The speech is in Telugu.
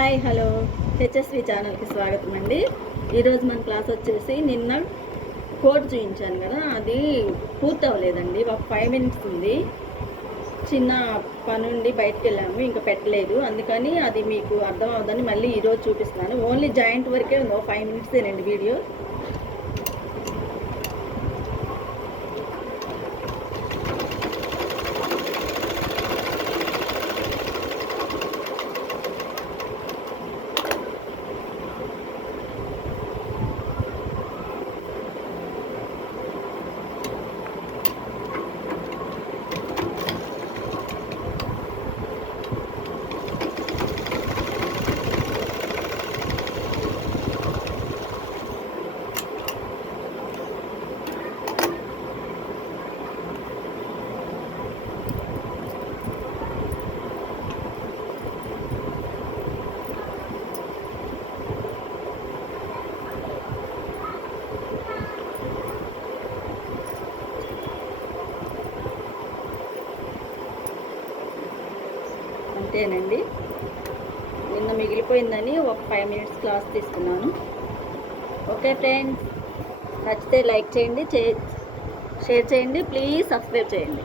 హాయ్ హలో హెచ్ఎస్వి ఛానల్కి స్వాగతం అండి. ఈరోజు మన క్లాస్ వచ్చేసి నిన్న కోడ్ చూపించాను కదా, అది పూర్తి అవ్వలేదండి. ఒక 5 minutes ఉంది. చిన్న పనుండి బయటకు వెళ్ళాము, ఇంకా పెట్టలేదు. అందుకని అది మీకు అర్థం అవ్వదని మళ్ళీ ఈరోజు చూపిస్తున్నాను. ఓన్లీ జాయింట్ వరకే ఉంది, 5 minutes ఏనండి వీడియో. అంతేనండి, నిన్న మిగిలిపోయిందని ఒక 5 minutes క్లాస్ తీసుకున్నాను. ఓకే ఫ్రెండ్స్, నచ్చితే లైక్ చేయండి, షేర్ చేయండి, ప్లీజ్ సబ్స్క్రైబ్ చేయండి.